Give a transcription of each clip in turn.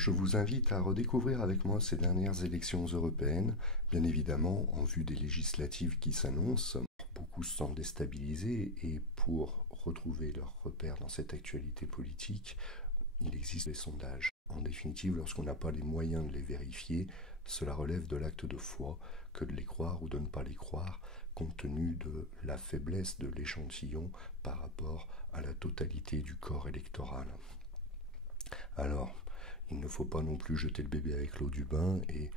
Je vous invite à redécouvrir avec moi ces dernières élections européennes, bien évidemment en vue des législatives qui s'annoncent. Beaucoup se sentent déstabilisés et pour retrouver leurs repères dans cette actualité politique, il existe des sondages. En définitive, lorsqu'on n'a pas les moyens de les vérifier, cela relève de l'acte de foi que de les croire ou de ne pas les croire, compte tenu de la faiblesse de l'échantillon par rapport à la totalité du corps électoral. Alors, il ne faut pas non plus jeter le bébé avec l'eau du bain et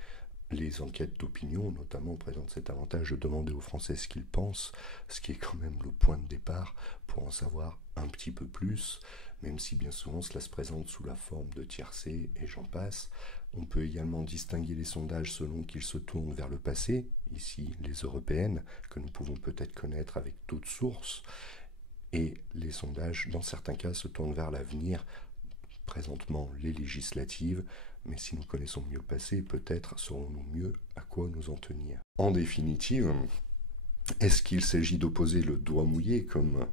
les enquêtes d'opinion, notamment, présentent cet avantage de demander aux Français ce qu'ils pensent, ce qui est quand même le point de départ pour en savoir un petit peu plus, même si bien souvent cela se présente sous la forme de tiercé et j'en passe. On peut également distinguer les sondages selon qu'ils se tournent vers le passé, ici les européennes, que nous pouvons peut-être connaître avec d'autres sources, et les sondages, dans certains cas, se tournent vers l'avenir, présentement les législatives, mais si nous connaissons mieux le passé, peut-être saurons-nous mieux à quoi nous en tenir. En définitive, est-ce qu'il s'agit d'opposer le doigt mouillé, comme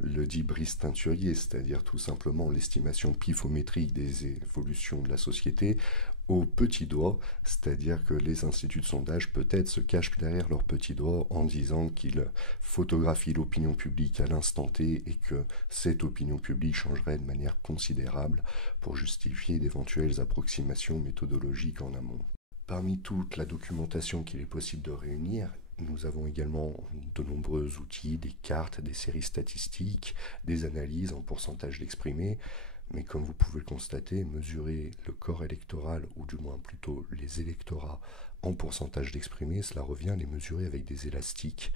le dit Brice Teinturier, c'est-à-dire tout simplement l'estimation pifométrique des évolutions de la société, au petit doigt, c'est-à-dire que les instituts de sondage peut-être se cachent derrière leur petit doigt en disant qu'ils photographient l'opinion publique à l'instant T et que cette opinion publique changerait de manière considérable pour justifier d'éventuelles approximations méthodologiques en amont. Parmi toute la documentation qu'il est possible de réunir, nous avons également de nombreux outils, des cartes, des séries statistiques, des analyses en pourcentage d'exprimés, mais comme vous pouvez le constater, mesurer le corps électoral, ou du moins plutôt les électorats en pourcentage d'exprimés, cela revient à les mesurer avec des élastiques.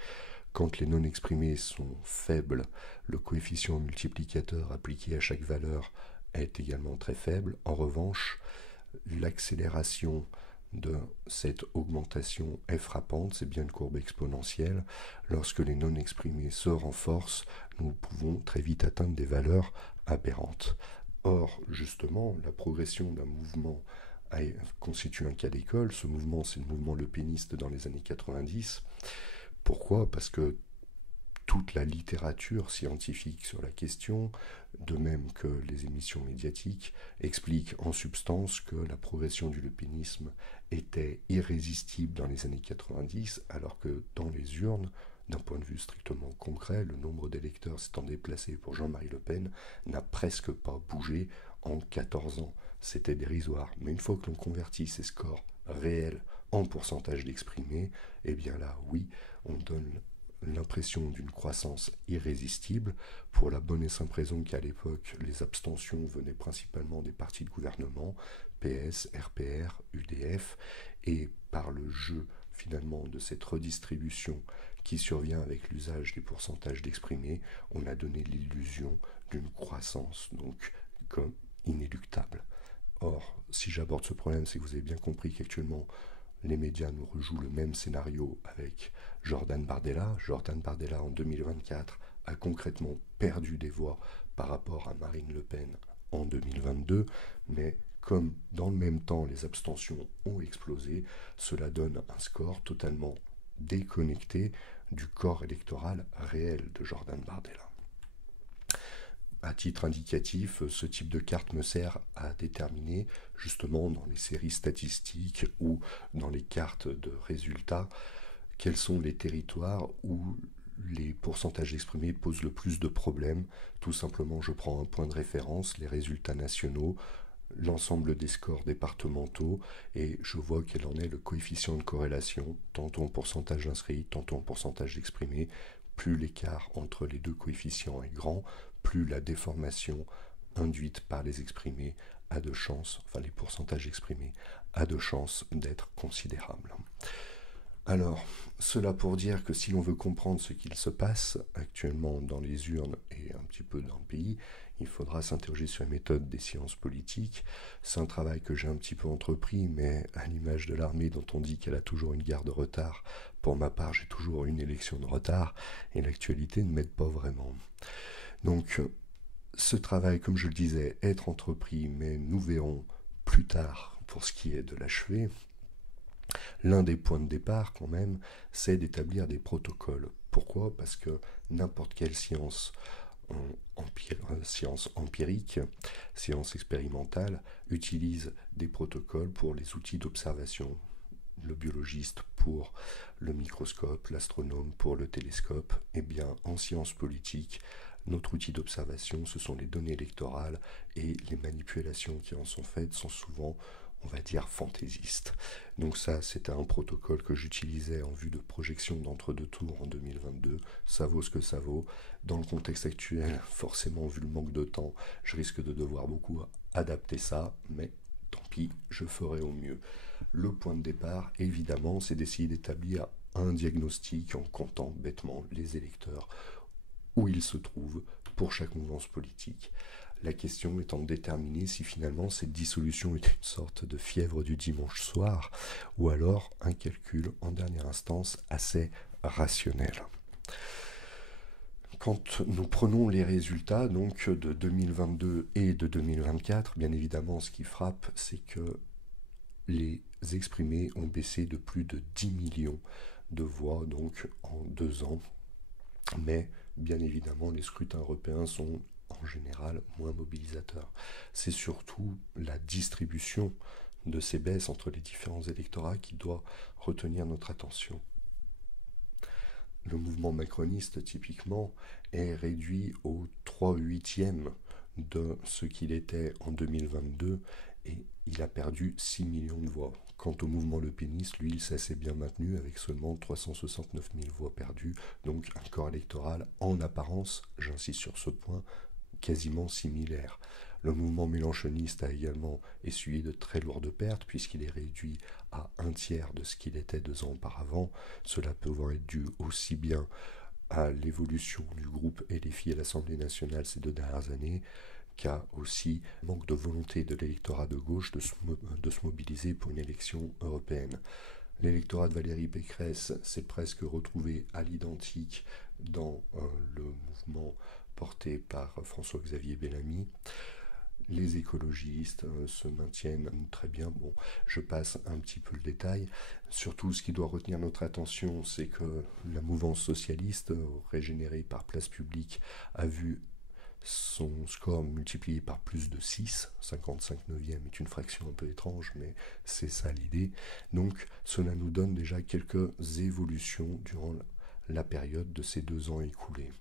Quand les non-exprimés sont faibles, le coefficient multiplicateur appliqué à chaque valeur est également très faible. En revanche, l'accélération de cette augmentation est frappante, c'est bien une courbe exponentielle. Lorsque les non-exprimés se renforcent, nous pouvons très vite atteindre des valeurs aberrantes. Or, justement, la progression d'un mouvement constitue un cas d'école. Ce mouvement, c'est le mouvement lepéniste dans les années 90. Pourquoi ? Parce que toute la littérature scientifique sur la question, de même que les émissions médiatiques, expliquent en substance que la progression du lepénisme était irrésistible dans les années 90, alors que dans les urnes, d'un point de vue strictement concret, le nombre d'électeurs s'étant déplacé pour Jean-Marie Le Pen n'a presque pas bougé en 14 ans. C'était dérisoire. Mais une fois que l'on convertit ces scores réels en pourcentage d'exprimés, eh bien là, oui, on donne l'impression d'une croissance irrésistible, pour la bonne et simple raison qu'à l'époque, les abstentions venaient principalement des partis de gouvernement, PS, RPR, UDF, et par le jeu finalement de cette redistribution qui survient avec l'usage des pourcentages d'exprimés, on a donné l'illusion d'une croissance donc comme inéluctable. Or, si j'aborde ce problème, c'est que vous avez bien compris qu'actuellement les médias nous rejouent le même scénario avec Jordan Bardella. Jordan Bardella en 2024 a concrètement perdu des voix par rapport à Marine Le Pen en 2022, mais comme dans le même temps les abstentions ont explosé, cela donne un score totalement déconnecté du corps électoral réel de Jordan Bardella. À titre indicatif, ce type de carte me sert à déterminer, justement dans les séries statistiques ou dans les cartes de résultats, quels sont les territoires où les pourcentages exprimés posent le plus de problèmes. Tout simplement, je prends un point de référence, les résultats nationaux, l'ensemble des scores départementaux, et je vois quel en est le coefficient de corrélation, tantôt en pourcentage inscrit, tantôt en pourcentage exprimé. Plus l'écart entre les deux coefficients est grand, plus la déformation induite par les exprimés a de chances, enfin les pourcentages exprimés, a de chances d'être considérable. Alors, cela pour dire que si l'on veut comprendre ce qu'il se passe actuellement dans les urnes et un petit peu dans le pays, il faudra s'interroger sur la méthode des sciences politiques. C'est un travail que j'ai un petit peu entrepris, mais à l'image de l'armée dont on dit qu'elle a toujours une guerre de retard, pour ma part j'ai toujours une élection de retard, et l'actualité ne m'aide pas vraiment. Donc, ce travail, comme je le disais, est entrepris, mais nous verrons plus tard pour ce qui est de l'achever. L'un des points de départ, quand même, c'est d'établir des protocoles. Pourquoi ? Parce que n'importe quelle science sciences empiriques, sciences expérimentales, utilisent des protocoles pour les outils d'observation. Le biologiste pour le microscope, l'astronome pour le télescope. Eh bien, en sciences politiques, notre outil d'observation, ce sont les données électorales, et les manipulations qui en sont faites sont souvent, on va dire, fantaisistes. Donc ça, c'était un protocole que j'utilisais en vue de projection d'entre-deux tours en 2022. Ça vaut ce que ça vaut. Dans le contexte actuel, forcément, vu le manque de temps, je risque de devoir beaucoup adapter ça, mais tant pis, je ferai au mieux. Le point de départ, évidemment, c'est d'essayer d'établir un diagnostic en comptant bêtement les électeurs où ils se trouvent pour chaque mouvance politique. La question étant de déterminer si finalement cette dissolution est une sorte de fièvre du dimanche soir, ou alors un calcul en dernière instance assez rationnel. Quand nous prenons les résultats donc de 2022 et de 2024, bien évidemment, ce qui frappe, c'est que les exprimés ont baissé de plus de 10 millions de voix donc en 2 ans. Mais bien évidemment, les scrutins européens sont en général moins mobilisateurs. C'est surtout la distribution de ces baisses entre les différents électorats qui doit retenir notre attention. Le mouvement macroniste, typiquement, est réduit au 3/8 de ce qu'il était en 2022, et il a perdu 6 millions de voix. Quant au mouvement Le Péniste, lui, il s'est assez bien maintenu avec seulement 369 000 voix perdues, donc un corps électoral en apparence, j'insiste sur ce point, quasiment similaire. Le mouvement mélenchoniste a également essuyé de très lourdes pertes puisqu'il est réduit à 1/3 de ce qu'il était 2 ans auparavant. Cela peut être dû aussi bien à l'évolution du groupe LFI à l'Assemblée nationale ces 2 dernières années qu'à aussi manque de volonté de l'électorat de gauche de se mobiliser pour une élection européenne. L'électorat de Valérie Pécresse s'est presque retrouvé à l'identique dans le mouvement porté par François-Xavier Bellamy. Les écologistes se maintiennent très bien. Bon, je passe un petit peu le détail. Surtout, ce qui doit retenir notre attention, c'est que la mouvance socialiste, régénérée par Place Publique, a vu son score multiplié par plus de 6, 55 neuvième est une fraction un peu étrange, mais c'est ça l'idée. Donc cela nous donne déjà quelques évolutions durant la période de ces 2 ans écoulés.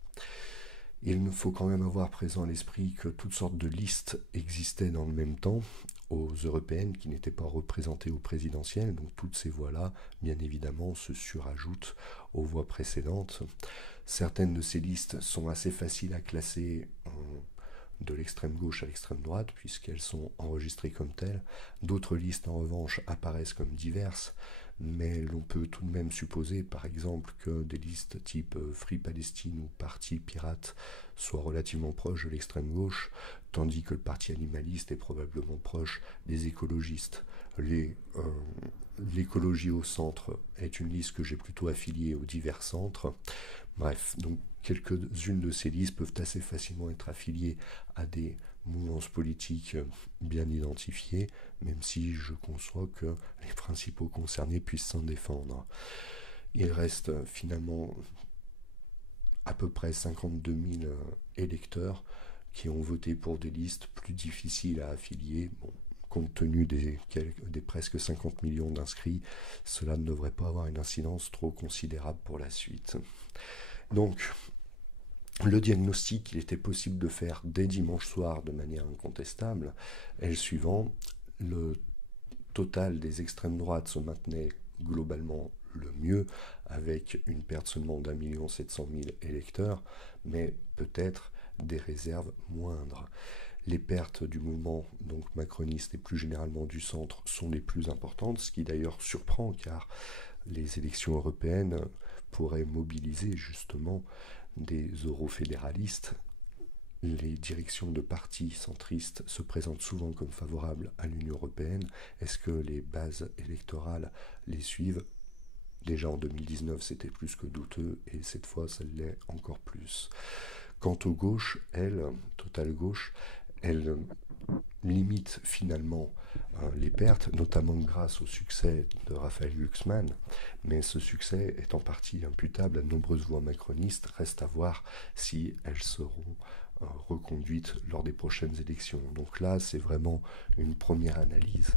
Il faut quand même avoir présent à l'esprit que toutes sortes de listes existaient dans le même temps aux européennes qui n'étaient pas représentées aux présidentielles, donc toutes ces voix-là, bien évidemment, se surajoutent aux voix précédentes. Certaines de ces listes sont assez faciles à classer de l'extrême gauche à l'extrême droite, puisqu'elles sont enregistrées comme telles. D'autres listes, en revanche, apparaissent comme diverses, mais l'on peut tout de même supposer, par exemple, que des listes type Free Palestine ou Parti Pirate soient relativement proches de l'extrême gauche, tandis que le Parti animaliste est probablement proche des écologistes. L'écologie au centre est une liste que j'ai plutôt affiliée aux divers centres. Bref, donc quelques-unes de ces listes peuvent assez facilement être affiliées à des mouvances politiques bien identifiées, même si je conçois que les principaux concernés puissent s'en défendre. Il reste finalement à peu près 52 000 électeurs qui ont voté pour des listes plus difficiles à affilier. Bon, compte tenu des presque 50 millions d'inscrits, cela ne devrait pas avoir une incidence trop considérable pour la suite. Donc, le diagnostic qu'il était possible de faire dès dimanche soir de manière incontestable est le suivant. Le total des extrêmes droites se maintenait globalement le mieux, avec une perte seulement d'1,7 million électeurs, mais peut-être des réserves moindres. Les pertes du mouvement donc macroniste et plus généralement du centre sont les plus importantes, ce qui d'ailleurs surprend car les élections européennes pourraient mobiliser justement des eurofédéralistes. Les directions de partis centristes se présentent souvent comme favorables à l'Union européenne. Est-ce que les bases électorales les suivent ? Déjà en 2019, c'était plus que douteux, et cette fois, ça l'est encore plus. Quant aux gauches, elles, totale gauche, elles limite finalement les pertes, notamment grâce au succès de Raphaël Glucksmann, mais ce succès est en partie imputable à de nombreuses voix macronistes. Reste à voir si elles seront reconduites lors des prochaines élections. Donc là, c'est vraiment une première analyse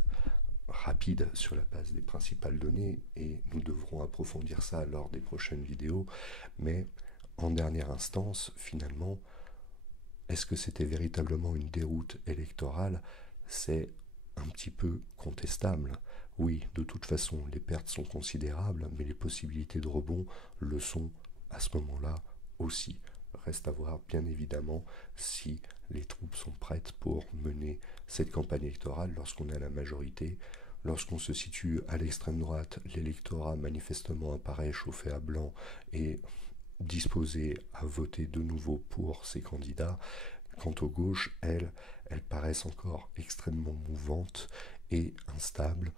rapide sur la base des principales données, et nous devrons approfondir ça lors des prochaines vidéos. Mais en dernière instance, finalement, est-ce que c'était véritablement une déroute électorale? C'est un petit peu contestable. Oui, de toute façon, les pertes sont considérables, mais les possibilités de rebond le sont à ce moment-là aussi. Reste à voir, bien évidemment, si les troupes sont prêtes pour mener cette campagne électorale lorsqu'on est à la majorité. Lorsqu'on se situe à l'extrême droite, l'électorat manifestement apparaît chauffé à blanc et disposé à voter de nouveau pour ces candidats. Quant aux gauches, elles paraissent encore extrêmement mouvantes et instables.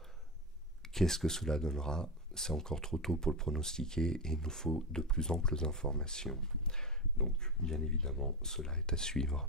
Qu'est-ce que cela donnera? C'est encore trop tôt pour le pronostiquer et il nous faut de plus amples informations. Donc, bien évidemment, cela est à suivre.